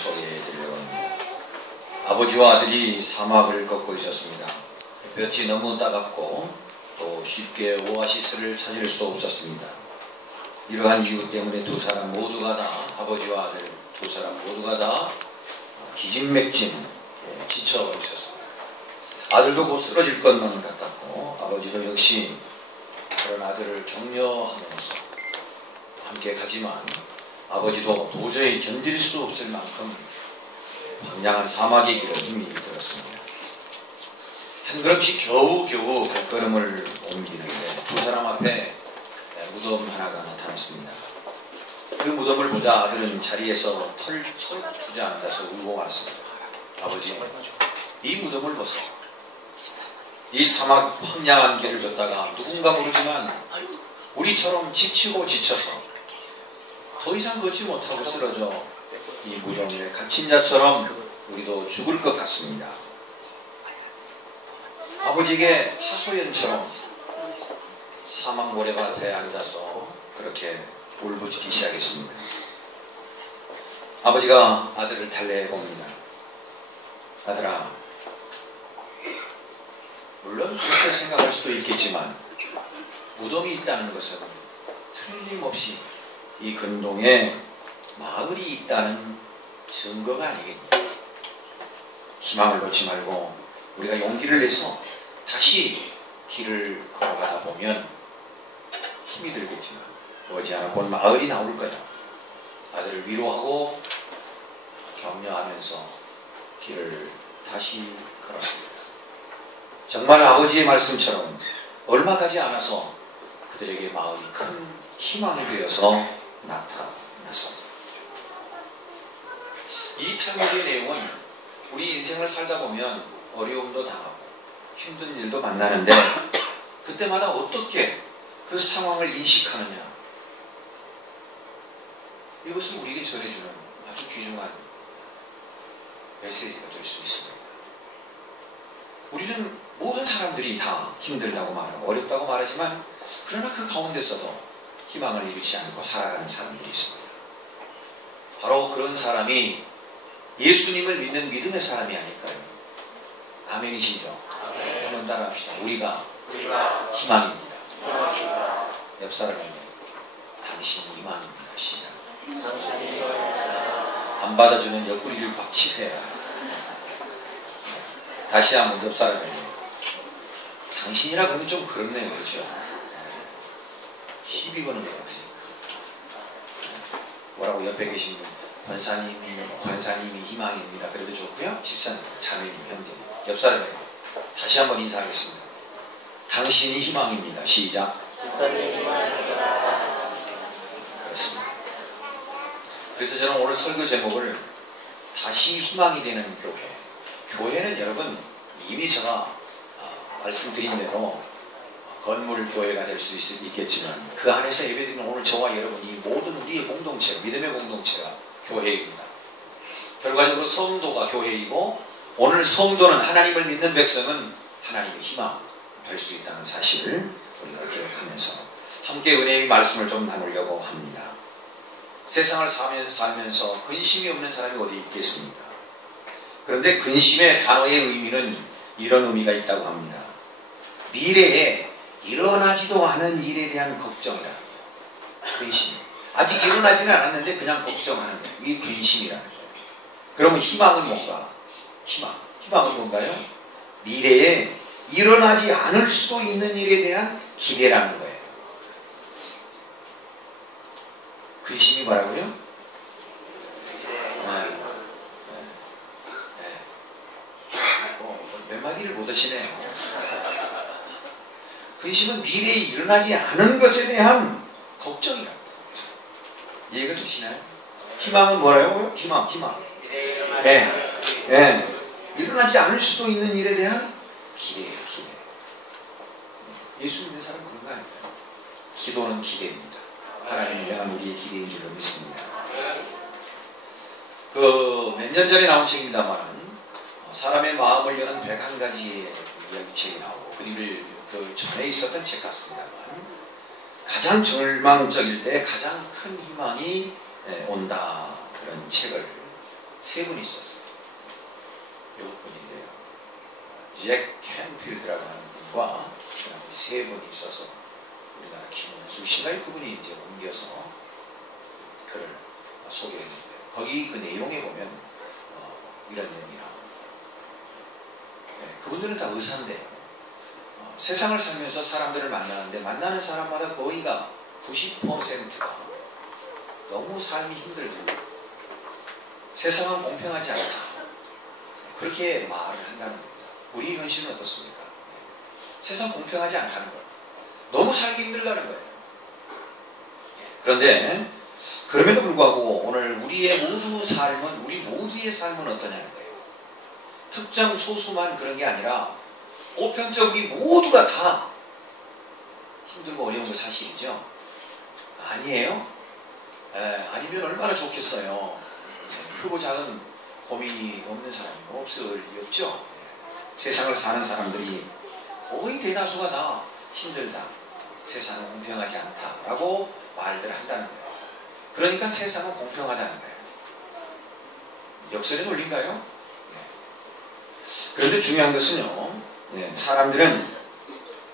소개해드리려고 합니다. 아버지와 아들이 사막을 걷고 있었습니다. 햇볕이 너무 따갑고 또 쉽게 오아시스를 찾을 수 없었습니다. 이러한 이유 때문에 두 사람 모두가 다, 아버지와 아들 두 사람 모두가 다 기진맥진 지쳐 있었습니다. 아들도 곧 쓰러질 것만 같았고 아버지도 역시 그런 아들을 격려하면서 함께 가지만 아버지도 도저히 견딜 수 없을 만큼 황량한 사막의 길을 힘이 들었습니다. 한 걸음씩 겨우겨우 발걸음을 옮기는데 두 사람 앞에 무덤 하나가 나타났습니다. 그 무덤을 보자 아들은 자리에서 털썩 주저앉아서 울고 왔습니다. 아버지, 이 무덤을 보세요. 이 사막 황량한 길을 걷다가 누군가 모르지만 우리처럼 지치고 지쳐서 더 이상 걷지 못하고 쓰러져 이 무덤에 갇힌 자처럼 우리도 죽을 것 같습니다. 아버지에게 하소연처럼 사막 모래밭에 앉아서 그렇게 울부짖기 시작했습니다. 아버지가 아들을 달래봅니다. 아들아, 물론 그렇게 생각할 수도 있겠지만 무덤이 있다는 것은 틀림없이 이 근동에 마을이 있다는 증거가 아니겠니? 희망을 놓지 말고 우리가 용기를 내서 다시 길을 걸어가다 보면 힘이 들겠지만 머지않아 곧 마을이 나올 거야. 아들을 위로하고 격려하면서 길을 다시 걸었습니다. 정말 아버지의 말씀처럼 얼마 가지 않아서 그들에게 마을이 큰 희망이 되어서 나타났습니다. 이 탈무드의 내용은 우리 인생을 살다 보면 어려움도 당하고 힘든 일도 만나는데 그때마다 어떻게 그 상황을 인식하느냐, 이것을 우리에게 전해주는 아주 귀중한 메시지가 될 수 있습니다. 우리는 모든 사람들이 다 힘들다고 말하고 어렵다고 말하지만 그러나 그 가운데서도 희망을 잃지 않고 살아가는 사람들이 있습니다. 바로 그런 사람이 예수님을 믿는 믿음의 사람이 아닐까요? 아멘이시죠? 아멘. 한번 따라합시다. 우리가 희망입니다. 옆 사람에게 당신이 희망입니다. 시작. 안 받아주는 옆구리를 막 치세요. 다시 한번 옆 사람에게 당신이라 그러면 좀 그렇네요. 그렇죠? 시비 거는 것 같으니까. 뭐라고 옆에 계신 분, 권사님이 희망입니다. 그래도 좋고요. 집사님, 자매님, 형제님, 옆 사람에게 다시 한번 인사하겠습니다. 당신이 희망입니다. 시작. 그렇습니다. 그래서 저는 오늘 설교 제목을 다시 희망이 되는 교회. 교회는 여러분 이미 제가 말씀드린 대로 건물 교회가 될 수 있겠지만 그 안에서 예배드리는 오늘 저와 여러분이 모든 우리의 공동체, 믿음의 공동체가 교회입니다. 결과적으로 성도가 교회이고 오늘 성도는 하나님을 믿는 백성은 하나님의 희망 될 수 있다는 사실을 우리가 기억하면서 함께 은혜의 말씀을 좀 나누려고 합니다. 세상을 살면서 근심이 없는 사람이 어디 있겠습니까? 그런데 근심의 단어의 의미는 이런 의미가 있다고 합니다. 미래에 일어나지도 않은 일에 대한 걱정이라는 거예요. 근심. 아직 일어나지는 않았는데 그냥 걱정하는 거예요. 이게 근심이라는 거예요. 그러면 희망은 뭔가? 희망은 뭔가요? 미래에 일어나지 않을 수도 있는 일에 대한 기대라는 거예요. 근심이 뭐라고요? 몇 마디를 못 하시네요. 근심은 미래에 일어나지 않은 것에 대한 걱정이라고. 이해가 되시나요? 희망은 뭐라고요? 희망. 일어나지 않을 수도 있는 일에 대한 기대예요. 기대. 예수 믿는 사람은 그런 거 아닐까요? 기도는 기대입니다. 하나님을 향한 우리의 기대인 줄로 믿습니다. 몇 년 전에 나온 책입니다만 사람의 마음을 여는 101가지의 이야기책이 나오고 그 전에 있었던 책 같습니다만 가장 절망적일 때 가장 큰 희망이 온다, 그런 책을 세 분이 있었어요. 외국 분인데요. 잭 캔필드라고 하는 분과 세 분이 있어서 우리나라 김원수 씨가 그분이 이제 옮겨서 글을 소개했는데 거기 그 내용에 보면 이런 내용이 나옵니다. 네, 그분들은 다 의사인데요. 세상을 살면서 사람들을 만나는데 만나는 사람마다 거의가 90%가 너무 삶이 힘들고 세상은 공평하지 않다. 그렇게 말을 한다는 겁니다. 우리 현실은 어떻습니까? 세상 공평하지 않다는 거예요. 너무 살기 힘들다는 거예요. 그런데 그럼에도 불구하고 오늘 우리 모두의 삶은 어떠냐는 거예요. 특정 소수만 그런 게 아니라 보편적 우리 모두가 다 힘들고 어려운 거 사실이죠. 아니에요? 아니면 얼마나 좋겠어요. 크고 작은 고민이 없는 사람이 없을 리 없죠. 세상을 사는 사람들이 거의 대다수가 다 힘들다. 세상은 공평하지 않다라고 말들 한다는 거예요. 그러니까 세상은 공평하다는 거예요. 역설의 논리인가요? 그런데 중요한 것은요. 사람들은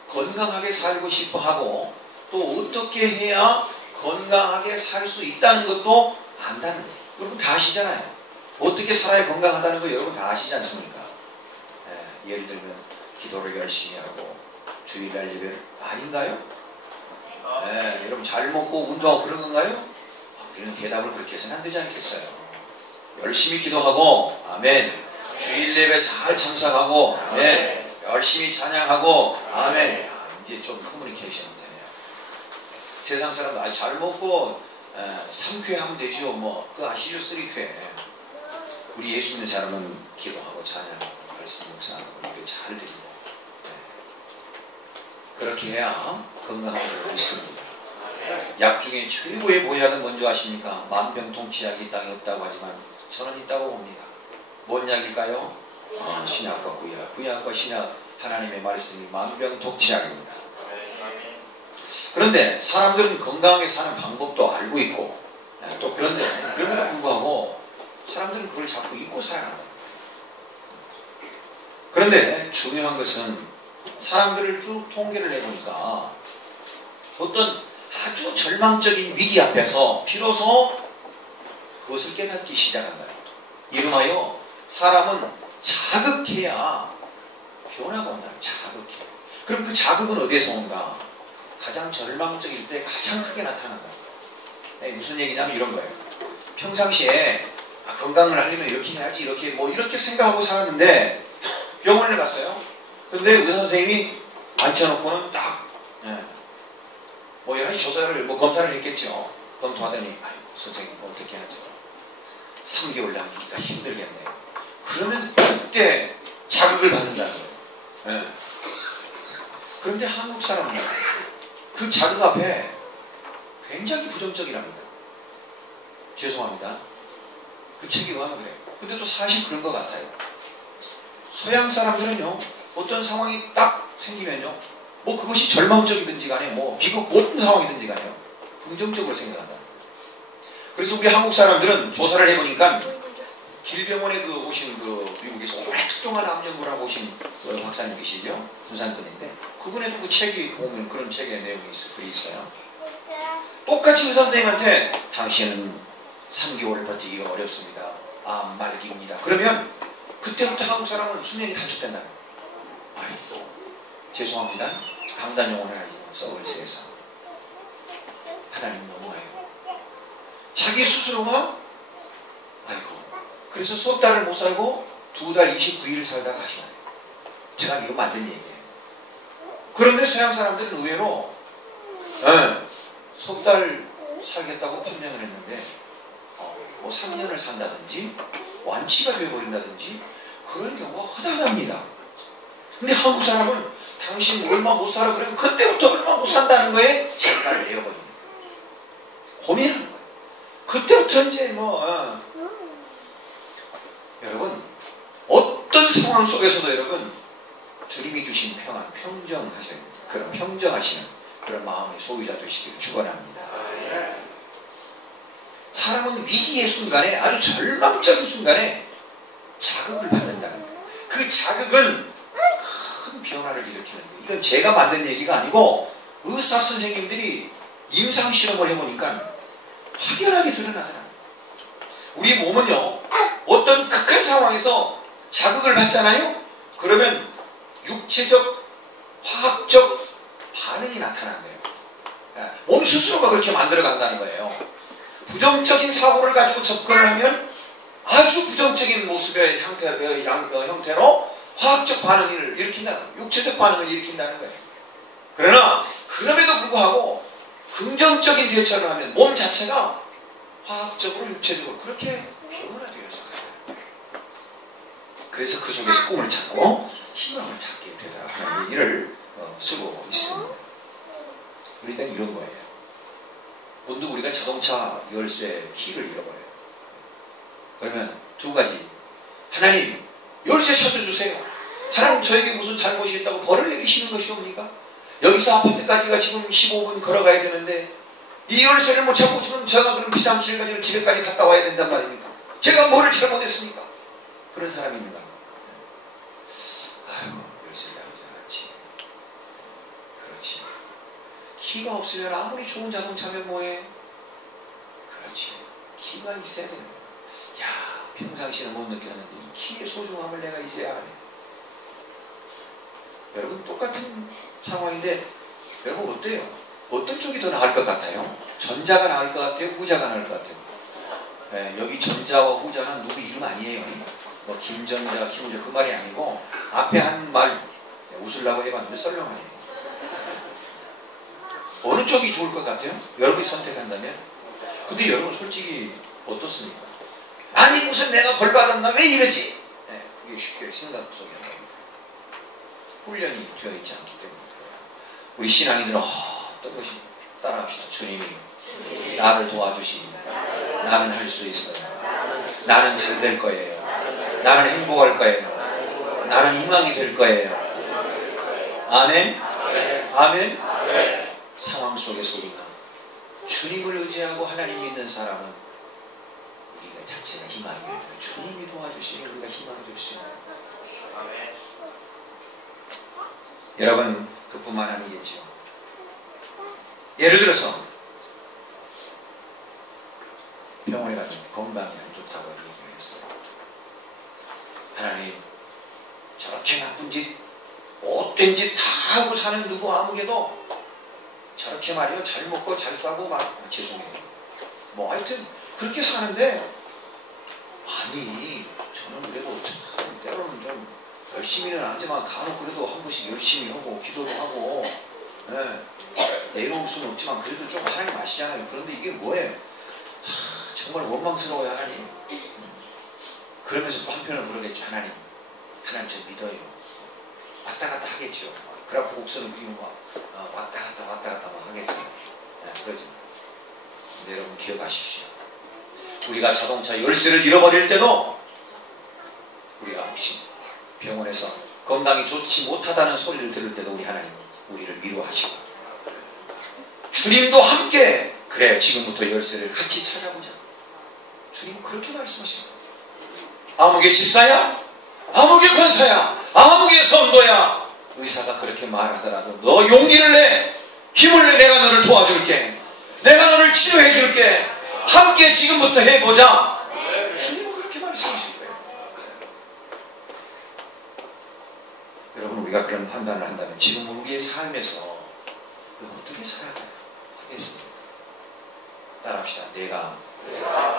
건강하게 살고 싶어 하고 또 어떻게 해야 건강하게 살 수 있다는 것도 안다는 거예요. 여러분 다 아시잖아요. 어떻게 살아야 건강하다는 거 여러분 다 아시지 않습니까? 예를 들면 기도를 열심히 하고 주일날 예배를 아닌가요? 여러분 잘 먹고 운동하고 그런 건가요? 우리는 대답을 그렇게 해서는 안 되지 않겠어요? 열심히 기도하고 아멘. 주일 예배 잘 참석하고 아멘. 열심히 찬양하고 아멘. 야, 이제 좀 커뮤니케이션 되네요. 세상 사람들 잘 먹고 3쾌 하면 되죠. 뭐 그거 아시죠? 3쾌. 우리 예수 믿는 사람은 기도하고 찬양하고 말씀 묵상하고 이거 잘 드리고 그렇게 해야 건강하게 있습니다. 약 중에 최고의 보약은 뭔지 아십니까? 만병통치약이 이 땅에 없다고 하지만 저는 있다고 봅니다. 뭔 약일까요? 신약과 구약. 구약과 신약 하나님의 말씀이 만병통치약입니다. 그런데 사람들은 건강하게 사는 방법도 알고 있고 또 그런데 그럼에도 불구하고 사람들은 그걸 자꾸 잊고 살아간다. 그런데 중요한 것은 사람들을 쭉 통계를 해보니까 어떤 아주 절망적인 위기 앞에서 비로소 그것을 깨닫기 시작한다. 이름하여 사람은 자극해야 변화가 온다. 자극해. 그럼 그 자극은 어디에서 온가? 가장 절망적일 때 가장 크게 나타난다. 무슨 얘기냐면 이런 거예요. 평상시에 건강을 하려면 이렇게 해야지 이렇게 생각하고 살았는데 병원에 갔어요. 근데 의사 선생님이 앉혀놓고는 딱 뭐 여러 가지 조사를 검사를 했겠죠. 검토하더니 아이고 선생님 어떻게 하죠? 3개월 남기기가 힘들겠네요. 그러면 그때 자극을 받는다는 거예요. 그런데 한국 사람은 그 자극 앞에 굉장히 부정적이랍니다. 죄송합니다. 그 책에 의하면 그래요. 근데 또 사실 그런 것 같아요. 서양 사람들은요, 어떤 상황이 딱 생기면요, 뭐 그것이 절망적이든지 간에 뭐 비극 어떤 상황이든지 간에요, 긍정적으로 생각한다. 그래서 우리 한국 사람들은 조사를 해보니까 길병원에 오신 미국에서 오랫동안 암연구를 하고 오신 박사님 계시죠? 부산분인데 그분에도 그 책이 보면 그런 책의 내용이 글이 있어요. 똑같이 의사 선생님한테 당신은 3개월 버티기가 어렵습니다. 암 말기입니다. 그러면 그때부터 한국 사람은 수명이 단축된다. 아이고 죄송합니다. 강단 용어를 하면서 월세에서 하나님 너무해요. 자기 스스로가 아이고 그래서 석 달을 못 살고 2달 29일 살다가 가시나요. 제가 이거 만든 얘기예요. 그런데 서양 사람들은 의외로 석 달 살겠다고 판명을 했는데 뭐 3년을 산다든지 완치가 되어버린다든지 그런 경우가 허다합니다. 근데 한국 사람은 당신 얼마 못 살아 그러면 그때부터 얼마 못 산다는 거에 자기가 내어버리는 거예요. 고민하는 거예요. 그때부터 이제 여러분 어떤 상황 속에서도 여러분 주님이 주신 평안, 평정하시는 그런 평정하시는 그런 마음의 소유자 되시기를 축원합니다. 사람은 위기의 순간에, 아주 절망적인 순간에 자극을 받는다는 거예요. 그 자극은 큰 변화를 일으키는 거예요. 이건 제가 만든 얘기가 아니고 의사 선생님들이 임상실험을 해보니까 확연하게 드러나더라고요. 우리 몸은요, 어떤 극한 상황에서 자극을 받잖아요? 그러면 육체적, 화학적 반응이 나타나는 거예요. 몸 스스로가 그렇게 만들어 간다는 거예요. 부정적인 사고를 가지고 접근을 하면 아주 부정적인 모습의 형태로 화학적 반응을 일으킨다, 육체적 반응을 일으킨다는 거예요. 그러나 그럼에도 불구하고 긍정적인 대처를 하면 몸 자체가 화학적으로 육체적으로 그렇게 변화되어서 가요. 그래서 그 속에서 꿈을 찾고 희망을 찾게 되더라 하는 얘기를 쓰고 있습니다. 우리는 이런 거예요. 문득 우리가 자동차 열쇠 키를 잃어버려요. 그러면 두 가지. 하나님, 열쇠 찾아주세요. 하나님, 저에게 무슨 잘못이 있다고 벌을 내리시는 것이옵니까? 여기서 아파트까지가 지금 15분 걸어가야 되는데 이 열쇠를 못 찾고 지금 제가 그런 비싼 길을 가지고 집에까지 갔다 와야 된단 말입니까? 제가 뭐를 잘못했습니까? 그런 사람이 있는가? 아유, 열쇠를 나오지. 그렇지. 키가 없으면 아무리 좋은 자동차면 뭐해? 그렇지. 키가 있어야 되는 거야. 야, 평상시에는 못 느꼈는데 이 키의 소중함을 내가 이제야 하네. 여러분, 똑같은 상황인데 여러분 어때요? 어떤 쪽이 더 나을 것 같아요? 전자가 나을 것 같아요? 후자가 나을 것 같아요? 네, 여기 전자와 후자는 누구 이름 아니에요. 뭐 김전자, 김후자 그 말이 아니고 앞에 한 말 웃으려고 해봤는데 썰렁하네요. 어느 쪽이 좋을 것 같아요? 여러분이 선택한다면? 근데 여러분 솔직히 어떻습니까? 아니 무슨 내가 벌 받았나? 왜 이러지? 네, 그게 쉽게 생각 속에 훈련이 되어 있지 않기 때문에 우리 신앙인들은 어떤 것이 따라합시다. 주님이 나를 도와주시니 나는 할 수 있어요. 나는 잘 될 거예요. 나는 행복할 거예요. 나는 희망이 될 거예요. 아멘? 아멘? 상황 속에서 우리가 주님을 의지하고 하나님 믿는 사람은 우리가 자체가 희망이 돼요. 주님이 도와주시니 우리가 희망을 줄 수 있는 거예요. 여러분 그뿐만 아니겠죠. 예를 들어서 병원에 갔는데 건강이 안 좋다고 얘기를 했어요. 하나님, 저렇게 나쁜 짓, 못된 짓 다 하고 사는 누구 아무개도 저렇게 말이요, 잘 먹고 잘 싸고 죄송해요. 뭐 하여튼 그렇게 사는데, 아니 저는 그래도 참 때로는 좀 열심히는 안 하지만 간혹 그래도 한 번씩 열심히 하고 기도도 하고, 내려올 수는 없지만 그래도 좀 하나님 아시잖아요. 그런데 이게 뭐예요? 정말 원망스러워요. 하나님. 그러면서 또 한편으로 그러겠죠. 하나님 저 믿어요. 왔다 갔다 하겠죠. 그래프 곡선을 그리면 막 왔다 갔다 막 하겠죠. 그러지. 근데 여러분 기억하십시오. 우리가 자동차 열쇠를 잃어버릴 때도 우리가 혹시 병원에서 건강이 좋지 못하다는 소리를 들을 때도 우리 하나님은 우리를 위로하시고, 주님도 함께 그래 지금부터 열쇠를 같이 찾아보자. 주님은 그렇게 말씀하십니다. 아무개 집사야, 아무개 권사야, 아무개 선도야, 의사가 그렇게 말하더라도 너 용기를 내, 힘을 내. 내가 너를 도와줄게. 내가 너를 치료해 줄게. 함께 지금부터 해보자. 주님은 그렇게 말씀하실 거예요. 여러분, 우리가 그런 판단을 한다면 지금 우리의 삶에서 어떻게 살아가겠습니까? 따라합시다. 내가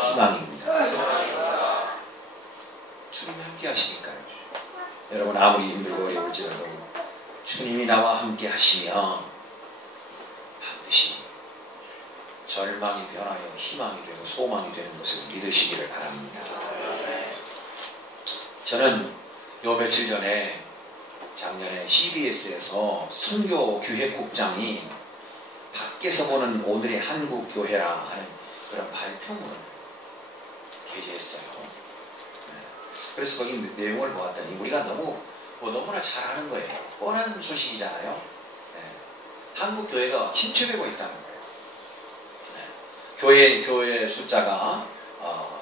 희망입니다. 주님이 함께 하시니까요. 여러분, 아무리 힘들고 어려울지라도 주님이 나와 함께 하시면 반드시 절망이 변하여 희망이 되고 소망이 되는 것을 믿으시기를 바랍니다. 저는 요 며칠 전에 작년에 CBS에서 선교교회국장이 밖에서 보는 오늘의 한국교회라 하는 그런 발표문을 게재했어요. 그래서 거기 내용을 보았더니 우리가 너무나 잘 아는 거예요. 뻔한 소식이잖아요. 한국교회가 침체되고 있다는 거예요. 교회 숫자가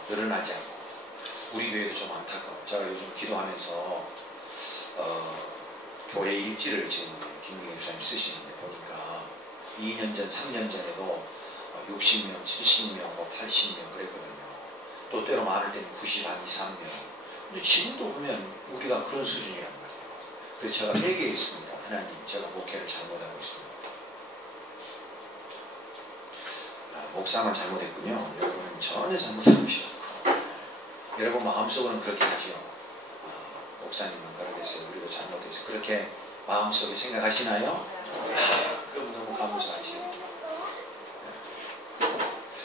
늘어나지 않고 우리 교회도 좀 안타까워. 제가 요즘 기도하면서 교회 일지를 지금 김경희 목사님 쓰시는데 보니까 2년 전, 3년 전에도 60명, 70명, 80명 그랬거든요. 또 때로 많을 때는 90, 한 2, 3명. 근데 지금도 보면 우리가 그런 수준이란 말이에요. 그래서 제가 회개했습니다. 하나님, 제가 목회를 잘못하고 있습니다. 목사만 잘못했군요. 여러분은 전혀 잘못하고 있었고, 여러분 마음속으로는 그렇게 하죠. 목사님은 그러겠어요. 우리도 잘못했어요. 그렇게 마음속에 생각하시나요? 그럼 너무 감사하시고,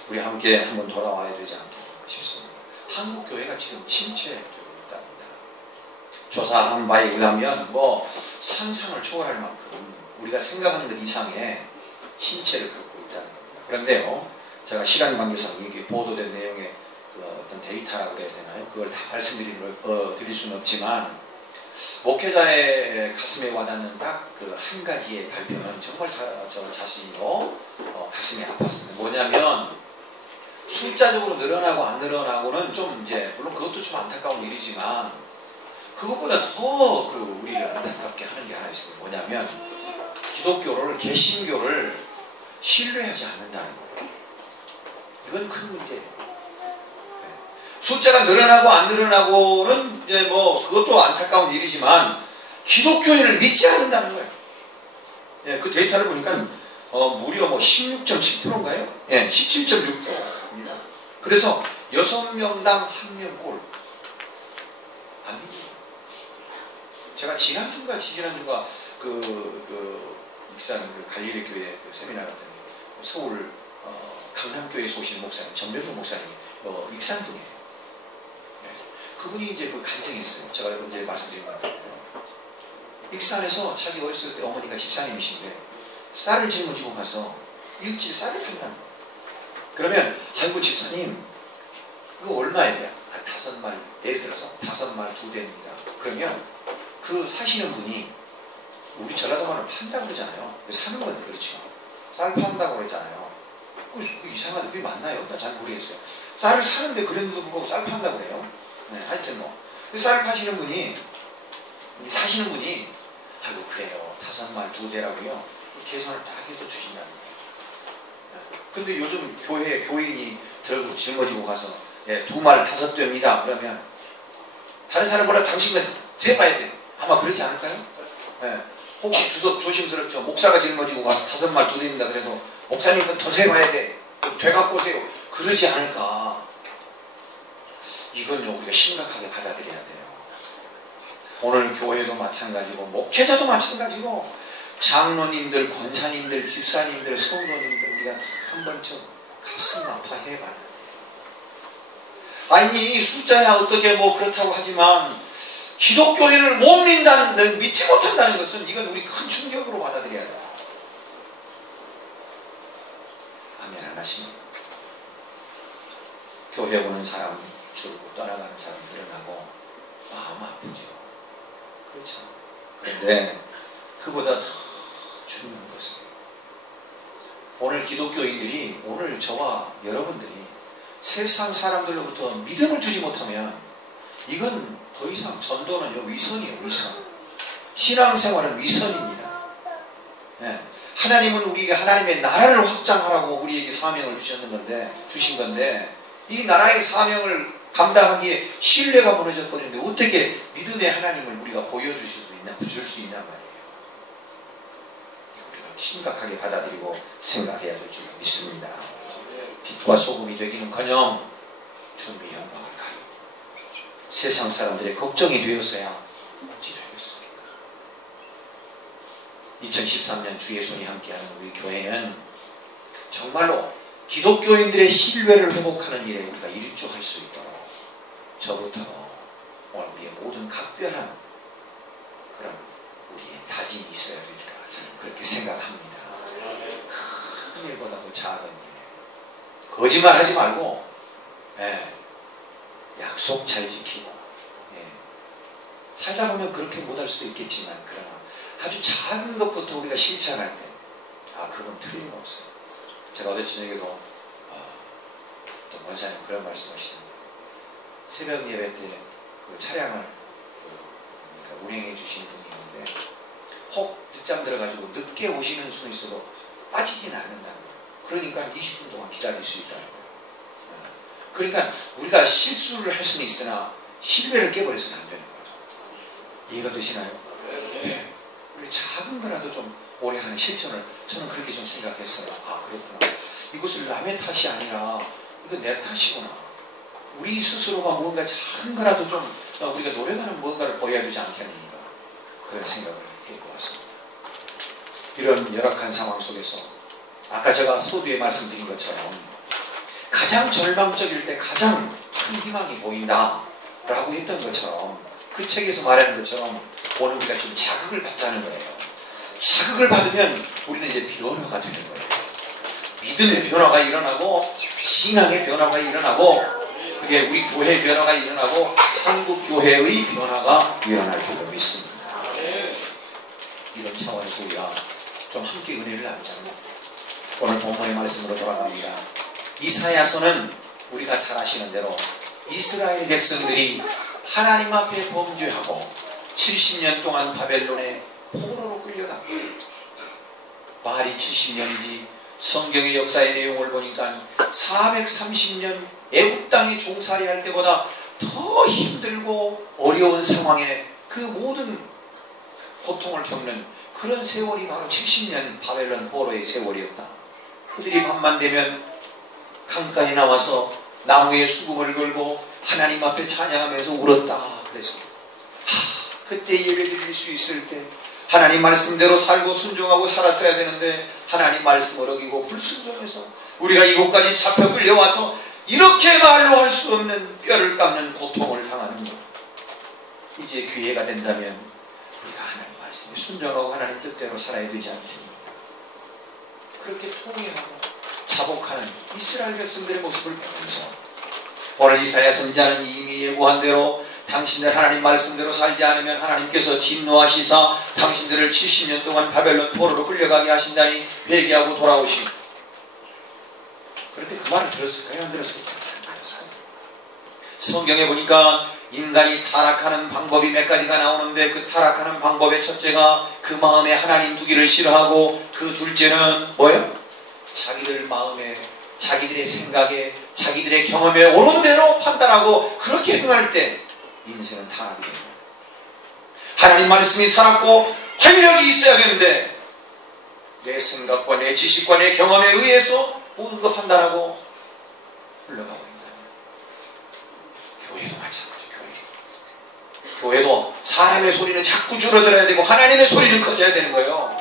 우리 함께 한번 돌아와야 되지 않겠나 싶습니다. 한국 교회가 지금 침체되고 있답니다. 조사한 바에 의하면 상상을 초월할 만큼 우리가 생각하는 것 이상의 침체를 겪고 있다는 겁니다. 그런데요, 제가 시간 관계상 이게 보도된 내용의 어떤 데이터라고 해야 되나요? 그걸 다 말씀드릴 수는 없지만, 목회자의 가슴에 와닿는 딱 그 한 가지의 발표는 정말 저 자신도 가슴이 아팠습니다. 뭐냐면, 숫자적으로 늘어나고 안 늘어나고는 좀 이제, 물론 그것도 좀 안타까운 일이지만, 그것보다 더 우리를 안타깝게 하는 게 하나 있습니다. 뭐냐면, 기독교를, 개신교를 신뢰하지 않는다는 거예요. 이건 큰 문제예요. 숫자가 늘어나고 안 늘어나고는 이제 그것도 안타까운 일이지만, 기독교인을 믿지 않는다는 거예요. 예, 그 데이터를 보니까 무려 16.10%인가요? 예, 17.6%입니다. 그래서 6명당 1명 꼴. 안 믿어요. 제가 지난주인가 지지난주인가 익산 갈릴리 교회 세미나 갔더니 서울 강남교회에서 오신 목사님, 전병규 목사님이 익산 분이에요. 네. 그분이 이제 간증했어요. 제가 언제 말씀드린 것 같아요. 익산에서 자기 어렸을 때 어머니가 집사님이신데 쌀을 짊어지고 가서 이웃집에 쌀을 판다는 거예요. 그러면 아이고 집사님 이거 얼마예요? 5마리, 예를 들어서 5마리 2대입니다. 그러면 그 사시는 분이 우리 전라도 말을 판다고 그러잖아요. 사는 건데 그렇죠. 쌀 판다고 그랬잖아요. 이상하게 그게 맞나요? 나 잘 모르겠어요. 쌀을 사는데 그런데도 불구하고 쌀 판다고 그래요. 네, 하여튼 쌀 파시는 분이, 사시는 분이 아이고 그래요. 5마리 2대라고요. 계산을 다 해서 주신다는 거예요. 근데 요즘 교인이 들고 짊어지고 가서 2마리 5대입니다. 그러면 다른 사람보다 당신은 세봐야 돼. 아마 그렇지 않을까요? 네. 혹시 조심스럽죠. 목사가 짊어지고 가서 5마리 2대입니다. 그래도 목사님은 더 세봐야 돼. 되갖고 오세요. 그러지 않을까. 이건요 우리가 심각하게 받아들여야 돼요. 오늘 교회도 마찬가지고 목회자도 마찬가지고 장로님들, 권사님들, 집사님들, 성도님들 우리가 한 번쯤 가슴 아파해봐야 돼요. 아니 숫자야 어떻게 그렇다고 하지만 기독교인을 못 믿지 못한다는 것은 이건 우리 큰 충격으로 받아들여야 돼요. 아멘 안 하십니까? 교회 오는 사람 줄고 떠나가는 사람 늘어나고 마음 아프죠. 그렇죠. 그런데 그보다 더 중요한 것은 오늘 기독교인들이, 오늘 저와 여러분들이 세상 사람들로부터 믿음을 주지 못하면 이건 더 이상 전도는요 위선이에요. 위선. 신앙생활은 위선입니다. 네. 하나님은 우리에게 하나님의 나라를 확장하라고 우리에게 사명을 주신 건데 이 나라의 사명을 감당하기에 신뢰가 무너져 버리는데 어떻게 믿음의 하나님을 우리가 보여줄 수 있나 말이에요. 우리가 심각하게 받아들이고 생각해야 될 줄 믿습니다. 빛과 소금이 되기는커녕 주님의 영광을 가리고 세상 사람들의 걱정이 되었어야 어찌 되겠습니까? 2013년 주의 손이 함께하는 우리 교회는 정말로 기독교인들의 신뢰를 회복하는 일에 우리가 일조할 수 있도록 저부터 오늘 우리의 모든 각별한 그런 우리의 다짐이 있어야 되리라 저는 그렇게 생각합니다. 큰 일보다도 작은 일, 거짓말하지 말고 약속 잘 지키고 살다 보면 그렇게 못할 수도 있겠지만 그러나 아주 작은 것부터 우리가 실천할 때 그건 틀림없어요. 제가 어제 저녁에도 또 원사님 그런 말씀하시던데 새벽 예배 때 그 차량을 그러니까 운행해 주시는 분이 있는데 혹 늦잠 들어가지고 늦게 오시는 수는 있어도 빠지진 않는다는 거예요. 그러니까 20분 동안 기다릴 수 있다는 거예요. 그러니까 우리가 실수를 할 수는 있으나 신뢰를 깨버려서는 안 되는 거예요. 이해가 되시나요? 네. 우리 작은 거라도 좀 오래 하는 실천을 저는 그렇게 좀 생각했어요. 아, 그렇구나. 이것을 남의 탓이 아니라 이건 내 탓이구나. 우리 스스로가 뭔가 작은 거라도 좀 우리가 노력하는 뭔가를 보여야 되지 않겠는가 그런 생각을 해보았습니다. 이런 열악한 상황 속에서 아까 제가 서두에 말씀드린 것처럼 가장 절망적일 때 가장 큰 희망이 보인다 라고 했던 것처럼 그 책에서 말하는 것처럼 오늘 우리가 좀 자극을 받자는 거예요. 자극을 받으면 우리는 이제 변화가 되는 거예요. 믿음의 변화가 일어나고 신앙의 변화가 일어나고 그게 우리 교회의 변화가 일어나고 한국 교회의 변화가 일어날 줄로 믿습니다. 이런 차원에서 우리가 좀 함께 은혜를 나누자면 오늘 본문의 말씀으로 돌아갑니다. 이사야서는 우리가 잘 아시는 대로 이스라엘 백성들이 하나님 앞에 범죄하고 70년 동안 바벨론의 포로로 끌려갑니다. 말이 70년이지 성경의 역사의 내용을 보니까 430년 애국 땅에 종살이할 때보다 더 힘들고 어려운 상황에 그 모든 고통을 겪는 그런 세월이 바로 70년 바벨론 포로의 세월이었다. 그들이 밤만 되면 강가에 나와서 나무에 수금을 걸고 하나님 앞에 찬양하면서 울었다 그랬습니다. 그때 예배드릴 수 있을 때 하나님 말씀대로 살고 순종하고 살았어야 되는데 하나님 말씀을 어기고 불순종해서 우리가 이곳까지 잡혀 끌려와서 이렇게 말로 할 수 없는 뼈를 깎는 고통을 당하는 것. 이제 기회가 된다면 우리가 하나님 말씀에 순종하고 하나님 뜻대로 살아야 되지 않겠습니까? 그렇게 통회하고 자복하는 이스라엘 백성들의 모습을 보면서 오늘 이사야 선지자는 이미 예고한 대로 당신들 하나님 말씀대로 살지 않으면 하나님께서 진노하시사 당신들을 70년 동안 바벨론 포로로 끌려가게 하신다니 회개하고 돌아오시고 그런데 그 말을 들었을까요? 안 들었을까요? 성경에 보니까 인간이 타락하는 방법이 몇 가지가 나오는데 그 타락하는 방법의 첫째가 그 마음에 하나님 두기를 싫어하고 그 둘째는 뭐예요? 자기들 마음에 자기들의 생각에 자기들의 경험에 옳은 대로 판단하고 그렇게 행할 때 인생은 타락이 됩니다. 하나님 말씀이 살았고 활력이 있어야 되는데 내 생각과 내 지식과 내 경험에 의해서 모든 거 판단하고 흘러가 버린다면 교회도 마찬가지예요. 교회도 사람의 소리는 자꾸 줄어들어야 되고 하나님의 소리는 커져야 되는 거예요.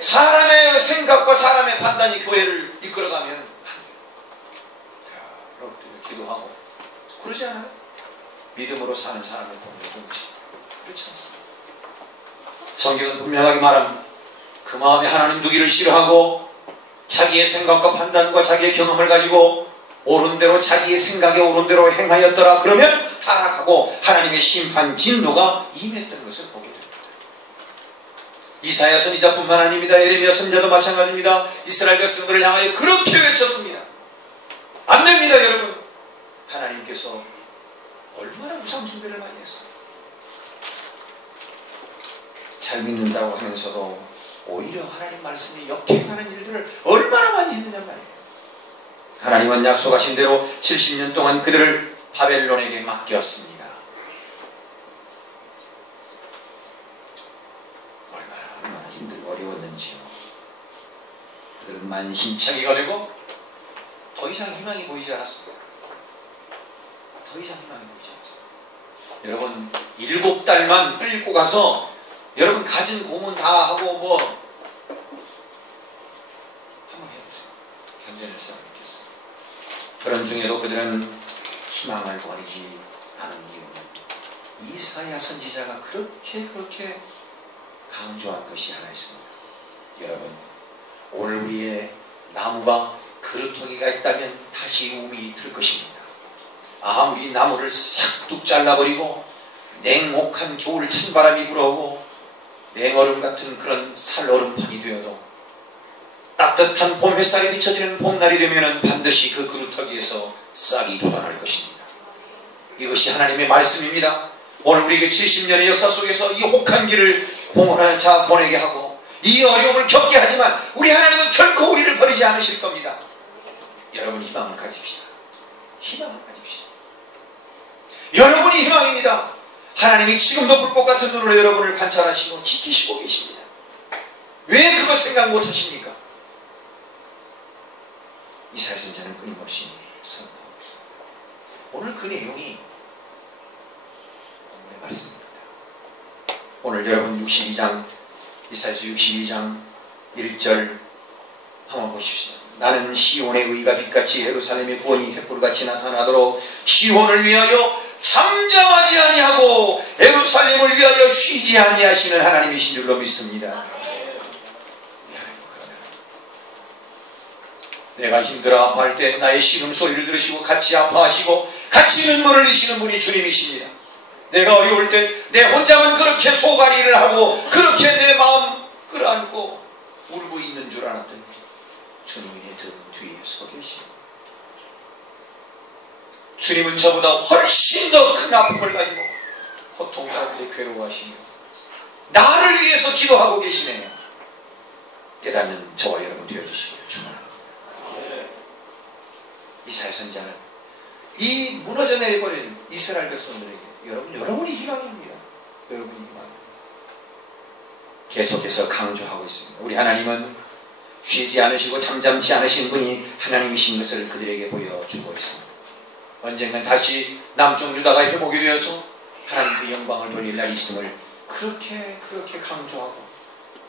사람의 생각과 사람의 판단이 교회를 이끌어가면 안 돼요. 여러분들 기도하고 그러지 않아요? 믿음으로 사는 사람을 보는 것이 그렇지 않습니다. 성경은 분명하게 말합니다. 그 마음에 하나님 두기를 싫어하고 자기의 생각과 판단과 자기의 경험을 가지고 옳은 대로 자기의 생각에 옳은 대로 행하였더라. 그러면 타락하고 하나님의 심판 진노가 임했던 것을 보게 됩니다. 이사야 선지자뿐만 아닙니다. 예레미야 선지자도 마찬가지입니다. 이스라엘 백성들을 향하여 그렇게 외쳤습니다. 안 됩니다, 여러분. 하나님께서 얼마나 우상 숭배를 많이 했어요. 잘 믿는다고 하면서도 오히려 하나님 말씀이 역행하는 일들을 얼마나 많이 했느냐 말이에요. 하나님은 약속하신 대로 70년 동안 그들을 바벨론에게 맡겼습니다. 얼마나 힘들고 어려웠는지요. 그들은 만신창이가 되고 더 이상 희망이 보이지 않았습니다. 더 이상 희망이 보이지 않았습니다. 여러분 7달만 끌고 가서 여러분 가진 고문 다 하고 뭐 한번 해보세요. 견뎌낼 사람 있겠어요. 그런 중에도 그들은 희망을 버리지 않은 이유는 이사야 선지자가 그렇게 강조한 것이 하나 있습니다. 여러분 오늘 우리의 나무가 그루터기가 있다면 다시 움이 들 것입니다. 아무리 나무를 싹둑 잘라버리고 냉혹한 겨울 찬바람이 불어오고 냉얼음 같은 그런 살얼음판이 되어도 따뜻한 봄 햇살이 비춰지는 봄날이 되면 반드시 그 그루터기에서 싹이 돋아날 것입니다. 이것이 하나님의 말씀입니다. 오늘 우리에게 70년의 역사 속에서 이 혹한 길을 보내게 하고 이 어려움을 겪게 하지만 우리 하나님은 결코 우리를 버리지 않으실 겁니다. 여러분 희망을 가집시다. 희망을 가집시다. 여러분이 희망입니다. 하나님이 지금도 불꽃 같은 눈으로 여러분을 관찰하시고 지키시고 계십니다. 왜 그거 생각 못하십니까? 이사야 선지자는 끊임없이 선포하고 있습니다. 오늘 그 내용이 오늘의 말씀입니다. 오늘 여러분 62장 이사야서 62장 1절 한번 보십시오. 나는 시온의 의가 빛같이 예루살렘의 구원이 횃불같이 나타나도록 시온을 위하여 잠잠하지 아니하고 예루살렘을 위하여 쉬지 아니하시는 하나님이신 줄로 믿습니다. 내가 힘들어 아파할 때 나의 신음소리를 들으시고 같이 아파하시고 같이 눈물을 흘리시는 분이 주님이십니다. 내가 어려울 때 내 혼자만 그렇게 소가리를 하고 그렇게 내 마음 끌어안고 울고 있는 줄 알았더니 주님이 내 등 뒤에 서 계십니다. 주님은 저보다 훨씬 더 큰 아픔을 가지고 고통 가운데 괴로워하시며 나를 위해서 기도하고 계시네요. 깨닫는 저와 여러분 되어주시기를 축원합니다. 이사야 선지자는 이 무너져 내버린 이스라엘 백성들에게 여러분이 희망입니다. 여러분이 희망입니다. 계속해서 강조하고 있습니다. 우리 하나님은 쉬지 않으시고 잠잠치 않으신 분이 하나님이신 것을 그들에게 보여주고 있습니다. 언젠간 다시 남쪽 유다가 회복이 되어서 하나님께 영광을 돌릴 날이 있음을 그렇게 강조하고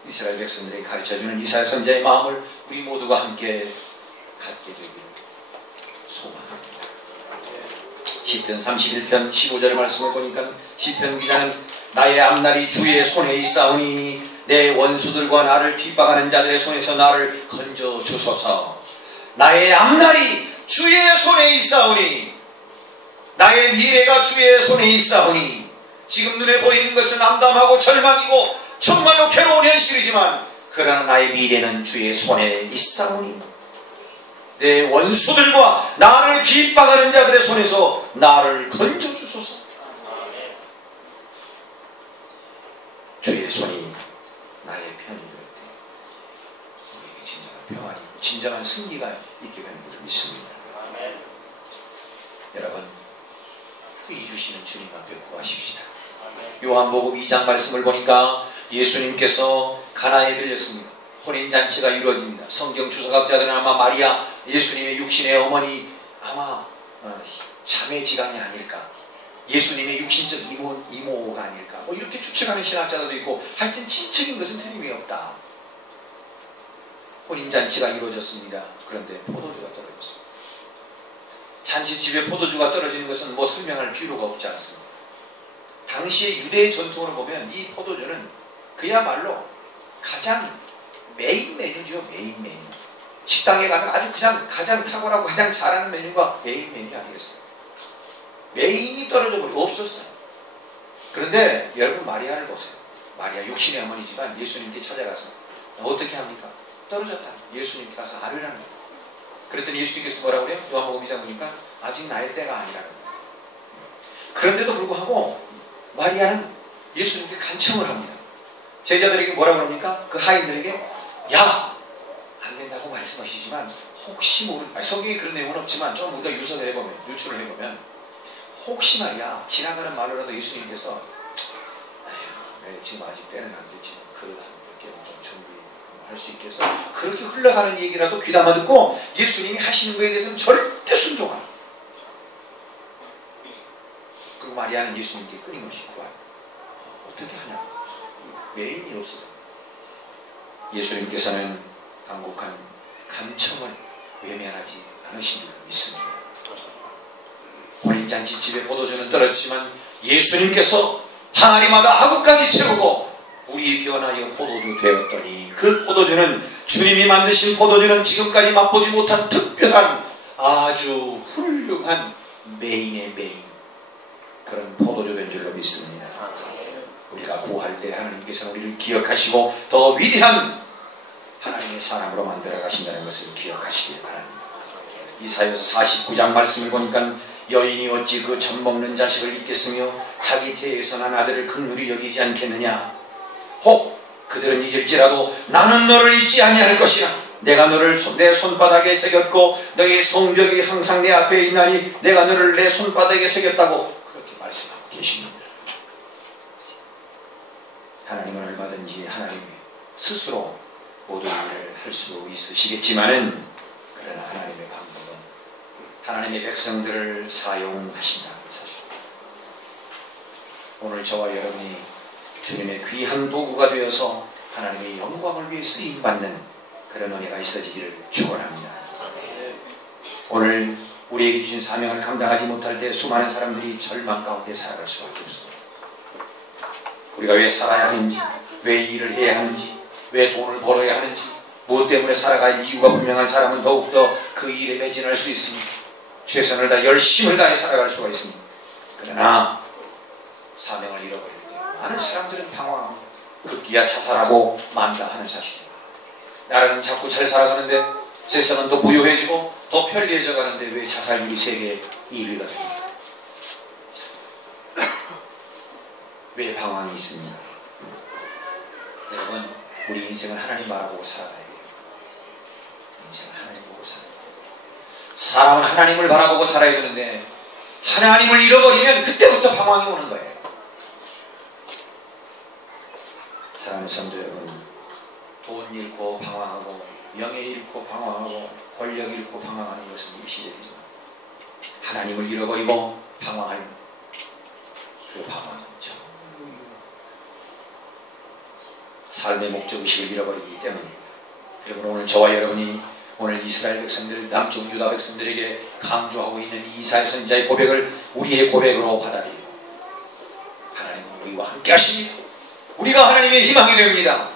이스라엘 백성들에게 가르쳐주는 이사야 선지자의 마음을 우리 모두가 함께 갖게 되기를 소망합니다. 시편 31편 15절의 말씀을 보니까 시편 기자는 나의 앞날이 주의 손에 있사오니 내 원수들과 나를 핍박하는 자들의 손에서 나를 건져 주소서. 나의 앞날이 주의 손에 있사오니 나의 미래가 주의 손에 있사오니 지금 눈에 보이는 것은 암담하고 절망이고 정말로 괴로운 현실이지만 그러나 나의 미래는 주의 손에 있사오니 내 원수들과 나를 핍박하는 자들의 손에서 나를 건져주소서. 주의 손이 나의 편이 될 때 우리에게 진정한 평안이 진정한 승리가 있게 되는 것을 믿습니다. 여러분 구이 주시는 주님 앞에 구하십시다. 요한복음 2장 말씀을 보니까 예수님께서 가나에 들렸습니다. 혼인잔치가 이루어집니다. 성경 주석학자들은 아마 마리아 예수님의 육신의 어머니 아마 자매지간이 아닐까, 예수님의 육신적 이모가 아닐까, 뭐 이렇게 추측하는 신학자들도 있고 하여튼 친척인 것은 틀림이 없다. 혼인잔치가 이루어졌습니다. 그런데 포도주가 떨어졌습니다. 잔치집에 포도주가 떨어지는 것은 뭐 설명할 필요가 없지 않습니다. 당시의 유대의 전통으로 보면 이 포도주는 그야말로 가장 메인 메뉴죠. 메인 메뉴. 식당에 가면 아주 그냥 가장 탁월하고 가장 잘하는 메뉴가 메인 메뉴 아니겠어요? 메인이 떨어져 버리고 없었어요. 그런데 여러분 마리아를 보세요. 마리아 육신의 어머니지만 예수님께 찾아가서 어떻게 합니까? 떨어졌다. 예수님께 가서 아뢰라는 거예요. 그랬더니 예수님께서 뭐라고 그래요? 요한복음 2장 보니까 아직 나의 때가 아니라는 거예요. 그런데도 불구하고 마리아는 예수님께 간청을 합니다. 제자들에게 뭐라고 합니까? 그 하인들에게 야! 안 된다고 말씀하시지만 혹시 성경에 그런 내용은 없지만 좀 우리가 유출을 해보면 혹시 말이야 지나가는 말로라도 예수님께서 지금 아직 때는 안 됐지만 그래도 몇 개는 좀 준비할 수 있겠어. 그렇게 흘러가는 얘기라도 귀담아 듣고 예수님이 하시는 거에 대해서는 절대 순종하라. 그리고 마리아는 예수님께 끊임없이 구하요. 어떻게 하냐? 메인이 없어요. 예수님께서는 간곡한 간청을 외면하지 않으신 줄 믿습니다. 혼인잔치 집에 포도주는 떨어지지만 예수님께서 항아리마다 아구까지 채우고 우리 변하여 포도주 되었더니 그 포도주는 주님이 만드신 포도주는 지금까지 맛보지 못한 특별한 아주 훌륭한 메인의 메인 그런 포도주 된 줄로 믿습니다. 우리가 구할 때 하나님께서 우리를 기억하시고 더 위대한 하나님의 사람으로 만들어 가신다는 것을 기억하시길 바랍니다. 이사야서 49장 말씀을 보니까 여인이 어찌 그 젖 먹는 자식을 잊겠으며 자기 태에서 난 아들을 긍휼히 여기지 않겠느냐. 혹 그들은 잊을지라도 나는 너를 잊지 아니할 것이라. 내가 너를 내 손바닥에 새겼고 너의 성벽이 항상 내 앞에 있나니 내가 너를 내 손바닥에 새겼다고 그렇게 말씀하고 계십니다. 하나님은 얼마든지 하나님 스스로 모든 일을 할 수 있으시겠지만은 그러나 하나님의 방법은 하나님의 백성들을 사용하신다는 사실. 오늘 저와 여러분이 주님의 귀한 도구가 되어서 하나님의 영광을 위해 쓰임받는 그런 은혜가 있어지기를 축원합니다. 오늘 우리에게 주신 사명을 감당하지 못할 때 수많은 사람들이 절망 가운데 살아갈 수밖에 없습니다. 우리가 왜 살아야 하는지, 왜 일을 해야 하는지, 왜 돈을 벌어야 하는지, 무엇 때문에 살아갈 이유가 분명한 사람은 더욱더 그 일에 매진할 수 있습니다. 최선을 다 열심을 다해 살아갈 수가 있습니다. 그러나 사명을 잃어버릴 때 많은 사람들은 당황합니다. 급기야 자살하고 만다 하는 사실입니다. 나라는 자꾸 잘 살아가는데, 세상은 더 부유해지고 더 편리해져 가는데 왜 자살률이 세계 1위가 됩니까? 왜 방황이 있습니까? 여러분, 우리 인생은 하나님 바라보고 살아가야 돼요. 인생은 하나님 보고 살아야 돼요. 사람은 하나님을 바라보고 살아야 되는데 하나님을 잃어버리면 그때부터 방황이 오는 거예요. 사랑하는 성도 여러분, 돈 잃고 방황하고 명예 잃고 방황하고 권력 잃고 방황하는 것은 일시적이지만 하나님을 잃어버리고 방황할 그 방황은 전부 삶의 목적의식을 잃어버리기 때문입니다. 그러므로 오늘 저와 여러분이 오늘 이스라엘 백성들, 남쪽 유다 백성들에게 강조하고 있는 이사야 선지자의 고백을 우리의 고백으로 받아들이고 하나님은 우리와 함께 하십니다. 우리가 하나님의 희망이 됩니다.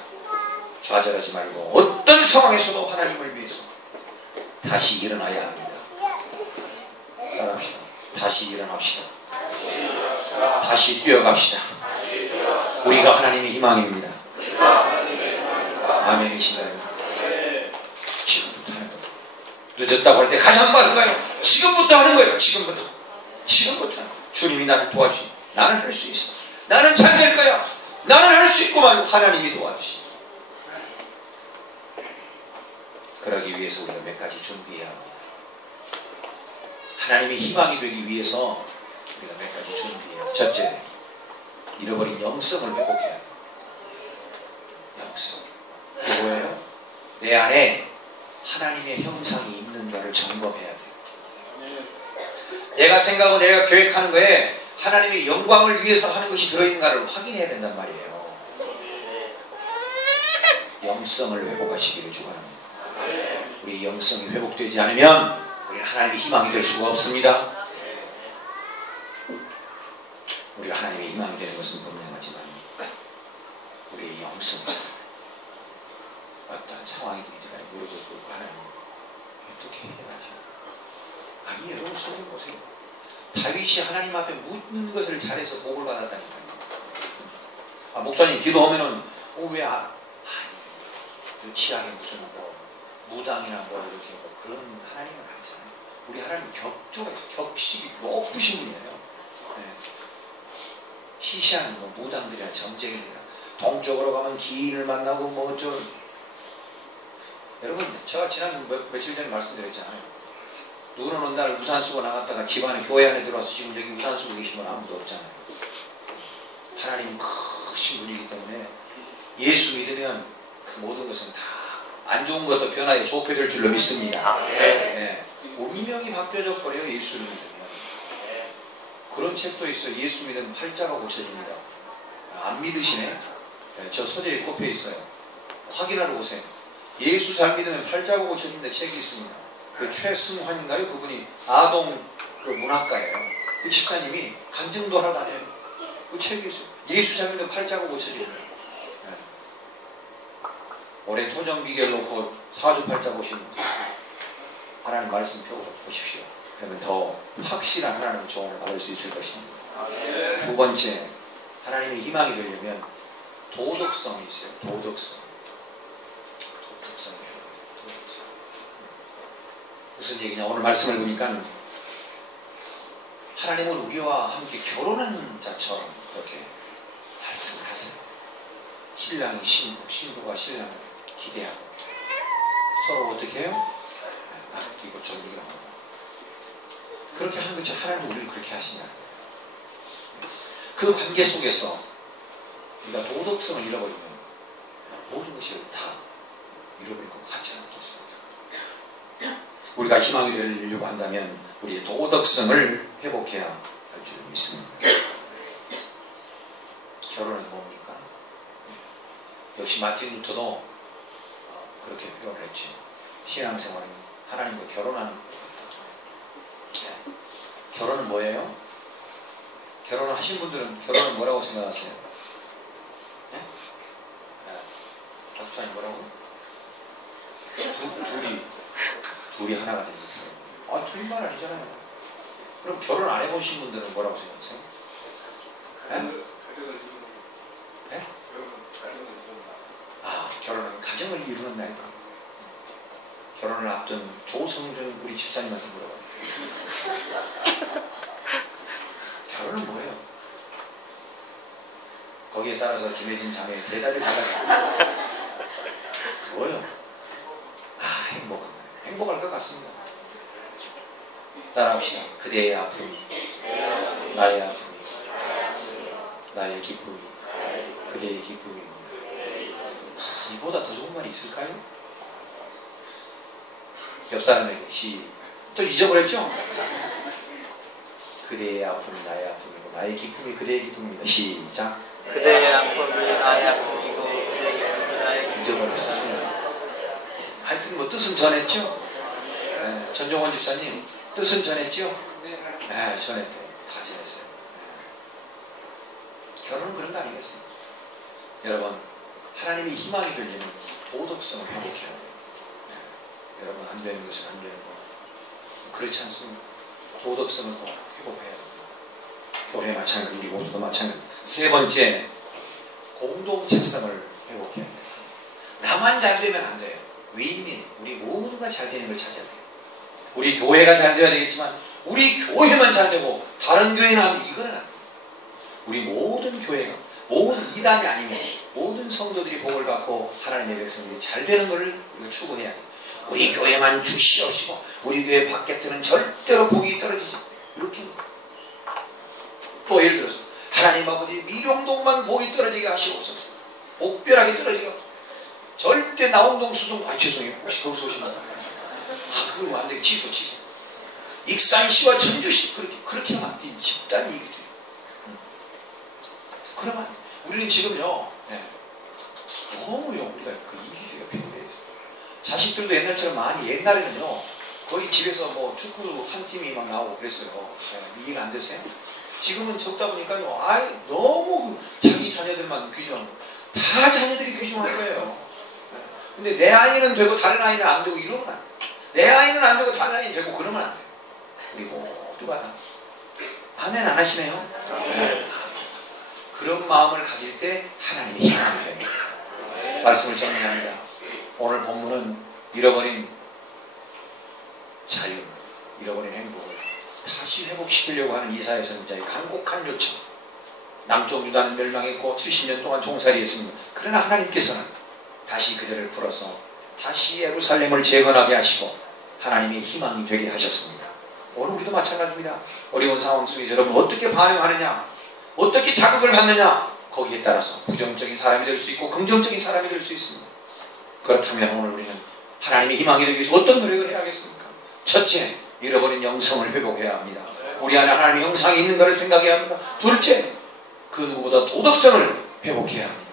좌절하지 말고 어떤 상황에서도 하나님을 위해서 다시 일어나야 합니다. 따라합시다. 다시 일어납시다. 다시 뛰어갑시다. 우리가 하나님의 희망입니다. 아멘이신가요? 지금부터 하는 거예요. 늦었다고 할 때 가장 빠른 거예요. 지금부터 하는 거예요. 지금부터. 지금부터. 주님이 나를 도와주시. 나는 할 수 있어. 나는 잘 될 거야. 나는 할 수 있구만. 하나님이 도와주시. 그러기 위해서 우리가 몇 가지 준비해야 합니다. 하나님의 희망이 되기 위해서 우리가 몇 가지 준비해요. 첫째, 잃어버린 영성을 회복해야 돼요. 영성. 그게 뭐예요? 내 안에 하나님의 형상이 있는가를 점검해야 돼요. 내가 생각하고 내가 계획하는 거에 하나님의 영광을 위해서 하는 것이 들어있는가를 확인해야 된단 말이에요. 영성을 회복하시기를 축원합니다. 우리 영성이 회복되지 않으면 우리는 하나님의 희망이 될 수가 없습니다. 우리가 하나님의 희망이 되는 것은 분명하지만 우리의 영성, 어떤 상황이 되지만 무릎을 꿇고 하나님 어떻게 해야지? 아니 여러분 손을 보세요. 다윗이 하나님 앞에 묻는 것을 잘해서 복을 받았다니까요. 목사님 기도하면은 왜 아니 유치하게 무슨 뭐 무당이나 뭐 이렇게 뭐 그런 하나님은 아니잖아요. 우리 하나님 격식이 높으신 분이에요. 네. 시시한 뭐 무당들이나 점쟁이들이나 동쪽으로 가면 기인을 만나고 뭐 좀 여러분 제가 지난 며칠 전에 말씀드렸잖아요. 눈 오는 날 우산 쓰고 나갔다가 집안에 교회 안에 들어와서 지금 여기 우산 쓰고 계신 분 아무도 없잖아요. 하나님은 크신 분이기 때문에 예수 믿으면 그 모든 것은 다 안 좋은 것도 변화에 좋게 될 줄로 믿습니다. 네. 운명이 바뀌어져 버려요. 예수를 믿으면. 그런 책도 있어요. 예수 믿으면 팔자가 고쳐집니다. 안 믿으시네? 네, 저 서재에 꼽혀 있어요. 확인하러 오세요. 예수 잘 믿으면 팔자가 고쳐진다 책이 있습니다. 그 최승환인가요? 그분이 아동 그 문학가예요. 그 집사님이 간증도 하러 다녀요. 그 책이 있어요. 예수 잘 믿으면 팔자가 고쳐집니다. 네. 올해 토정 비결 놓고 사주팔자 보시면 하나님 말씀 펴보십시오. 그러면 더 확실한 하나님의 조언을 받을 수 있을 것입니다. 두 번째, 하나님의 희망이 되려면 도덕성이 있어요. 도덕성. 무슨 얘기냐? 오늘 말씀을 보니까 하나님은 우리와 함께 결혼한 자처럼 그렇게 말씀을 하세요. 신랑이 신부, 신부가 신랑을 기대하고 서로 어떻게 해요? 아끼고 존경하고 그렇게 하는 것처럼 하나님은 우리를 그렇게 하시냐. 그 관계 속에서 우리가 도덕성을 잃어버리면 모든 것이 다 잃어버릴 것 같지 않겠습니까? 우리가 희망이 되려고 한다면 우리의 도덕성을 회복해야 할 줄 믿습니다. 결혼은 뭡니까? 역시 마틴 루터도 그렇게 표현을 했죠. 신앙생활은 하나님과 결혼하는 것 같다. 네. 결혼은 뭐예요? 결혼을 하신 분들은 결혼은 뭐라고 생각하세요? 네? 박사님 뭐라고? 둘이 하나가 됩니다. 아, 틀린 말 아니잖아요. 그럼 결혼 안 해보신 분들은 뭐라고 생각하세요? 네? 네? 아, 결혼은 가정을 이루는 날이다. 결혼을 앞둔 조성준 우리 집사님한테 물어봐요. 결혼은 뭐예요? 거기에 따라서 김혜진 자매의 대답이 달라요. 뭐예요? 아, 행복할 것 같습니다. 따라합시다. 그대의 아픔이 나의 아픔이 나의 기쁨이 그대의 기쁨입니다. 이보다 더 좋은 말이 있을까요? 옆 사람에게 또 잊어버렸죠? 그대의 아픔이 나의 아픔이고 나의 기쁨이 그대의 기쁨입니다. 시작. 그대의 아픔이 나의 아픔이고 그대의 기쁨이 나의 기쁨이다. 잊어버렸어요. 하여튼 뭐 뜻은 전했죠? 네, 전종원 집사님 뜻은 전했죠? 네, 전했대요. 다 전했어요. 네. 결혼은 그런 거 아니겠어요? 여러분, 하나님의 희망이 되려면 도덕성을 회복해야 돼요. 네. 여러분, 안 되는 것은 안 되는 거. 그렇지 않습니까? 도덕성을 꼭 회복해야 됩니다. 교회 마찬가지, 우리 모두도 마찬가지. 세 번째, 공동체성을 회복해야 돼요. 나만 잘 되면 안 돼요. 윈윈, 우리 모두가 잘 되는 걸 찾아야 돼요. 우리 교회가 잘 되어야 되겠지만 우리 교회만 잘 되고 다른 교회는 안 돼. 이거는 안 돼요. 우리 모든 교회가 모든 이단이 아니면 모든 성도들이 복을 받고 하나님의 백성들이 잘 되는 것을 추구해야 돼요. 우리 교회만 주시옵시고 우리 교회 밖에서는 절대로 복이 떨어지지. 이렇게 또 예를 들어서 하나님 아버지 미룡동만 복이 떨어지게 하시옵소서. 복별하게 떨어지게 하옵소서. 절대 나홍동 수송 죄송해요. 혹시 거기서 오신 분? 그거 안 돼. 취소. 익산시와 전주시 그렇게 하면 안 돼. 집단 이기주의. 그러면 우리는 지금요. 네. 너무요. 우리가 그 이기주의가 필요해요. 자식들도 옛날처럼 많이 옛날에는요. 거의 집에서 뭐 축구 한 팀이 막 나오고 그랬어요. 네. 이해가 안 되세요? 지금은 적다 보니까요. 너무 자기 자녀들만 귀중하고 다 자녀들이 귀중할 거예요. 네. 근데 내 아이는 되고 다른 아이는 안 되고 이러면 안 돼. 내 아이는 안 되고 다른 아이는 되고 그러면 안 돼요. 우리 모두가 다 아멘 안 하시네요? 네. 그런 마음을 가질 때 하나님의 희망이 됩니다. 말씀을 정리합니다. 오늘 본문은 잃어버린 자유, 잃어버린 행복을 다시 회복시키려고 하는 이사야 선지자의 간곡한 요청. 남쪽 유다는 멸망했고 70년 동안 종살이했습니다. 그러나 하나님께서는 다시 그들을 풀어서 다시 예루살렘을 재건하게 하시고 하나님의 희망이 되게 하셨습니다. 오늘 우리도 마찬가지입니다. 어려운 상황 속에서 여러분 어떻게 반응하느냐, 어떻게 자극을 받느냐, 거기에 따라서 부정적인 사람이 될 수 있고 긍정적인 사람이 될 수 있습니다. 그렇다면 오늘 우리는 하나님의 희망이 되기 위해서 어떤 노력을 해야겠습니까? 첫째, 잃어버린 영성을 회복해야 합니다. 우리 안에 하나님의 형상이 있는 것을 생각해야 합니다. 둘째, 그 누구보다 도덕성을 회복해야 합니다.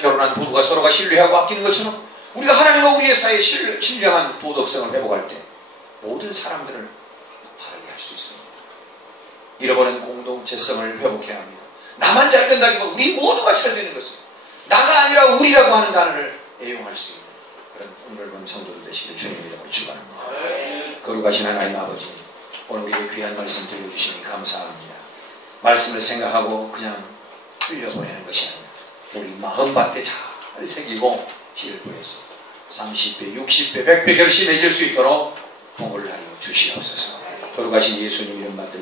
결혼한 부부가 서로가 신뢰하고 아끼는 것처럼 우리가 하나님과 우리의 사이에 신령한 도덕성을 회복할 때 모든 사람들을 바르게 할 수 있습니다. 잃어버린 공동체성을 회복해야 합니다. 나만 잘 된다기보다 우리 모두가 잘 되는 것은 나가 아니라 우리라고 하는 단어를 애용할 수 있는 그런 오늘본 성도들 되시길 주님의 이름으로 축원합니다. 거룩하신 하나님 아버지, 오늘 우리에게 귀한 말씀 들려주시니 감사합니다. 말씀을 생각하고 그냥 흘려보내는 것이 아니라 우리 마음밭에 잘 새기고 씨를 뿌려서 30배, 60배, 100배 결실해질 수 있도록 복을 하여 주시옵소서. 돌아가신 예수님 이름 받들어